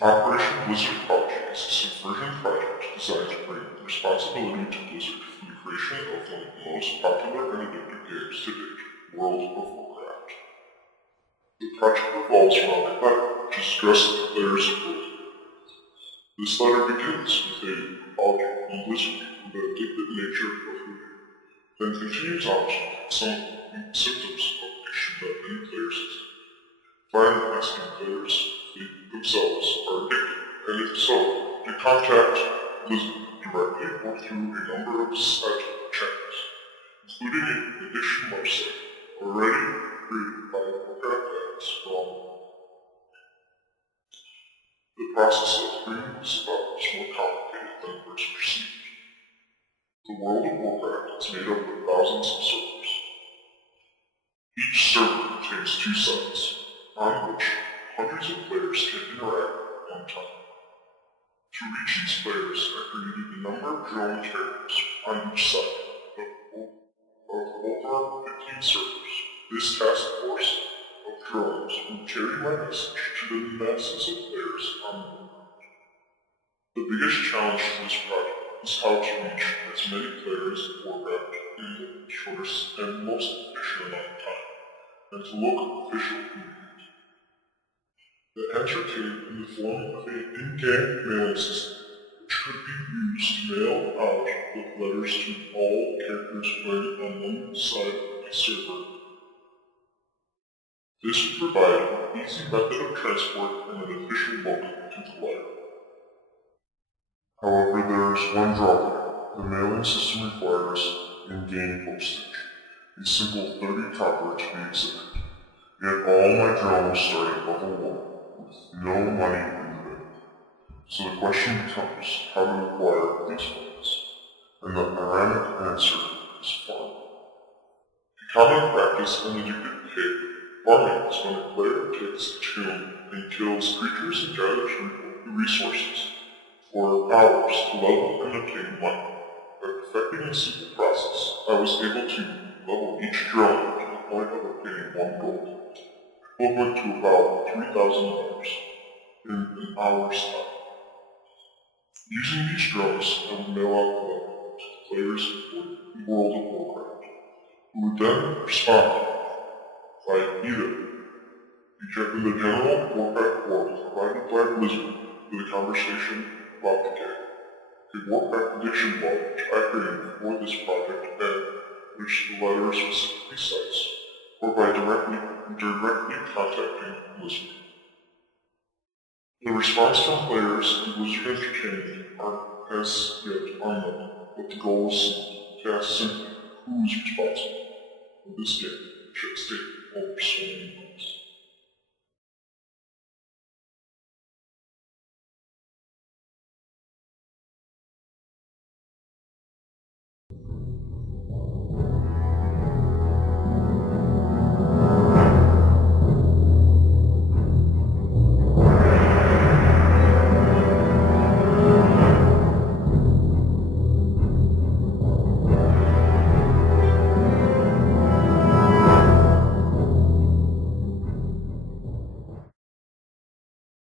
Operation Blizzard Prodigy is a subversion project designed to bring responsibility to Blizzard for the creation of one of the most popular and addictive games to date, World of Warcraft. The project revolves around a letter which is addressed to the players of Blizzard. This letter begins with a apology from Blizzard for the addictive nature of the game, then continues on to some of the symptoms of addiction that many players have. Finally asking players if they themselves are addicted, and if so, to contact Blizzard directly or through a number of site channels, including an addiction website already created by Warcraft fans for all. The process of bringing this about is more complicated than first perceived. The World of Warcraft is made up of thousands of servers. Each server contains two sites, on which hundreds of players can interact at one time. To reach these players, I created a number of drone carriers on each side of over 15 servers. This task force of drones will carry my message to the masses of players on the world. The biggest challenge to this project is how to reach as many players of Warcraft in the shortest and most efficient amount of time, and to look official and the answer came in the form of an in-game mailing system, which could be used to mail out with letters to all characters playing on one side of a server. This would provide an easy method of transport and an official look to the letter. However, there is one drawback. The mailing system requires in-game postage, a simple 30 copper to be exact. Yet all my drones start at level 1. With no money in the bank. So the question becomes how to acquire these funds, and the ironic answer is farming. A common practice in addictive behavior, farming is when a player takes a tomb and kills creatures and gathers resources for hours to level and obtain money. By perfecting a simple process, I was able to level each drone to the point of obtaining 1 gold, equivalent to about $3,000 in an hour's time. Using these drones, I would mail out the letter to the players of the World of Warcraft, who would then respond by either rejecting the general Warcraft forum provided by Blizzard with a conversation about the game, a Warcraft addiction blog which I created for this project and which the letter specifically cites, or by directly contacting Blizzard. The response from players and Blizzard Entertainment has yet unknown, but the goal is to ask simply who is responsible for this game which has taken over so many months.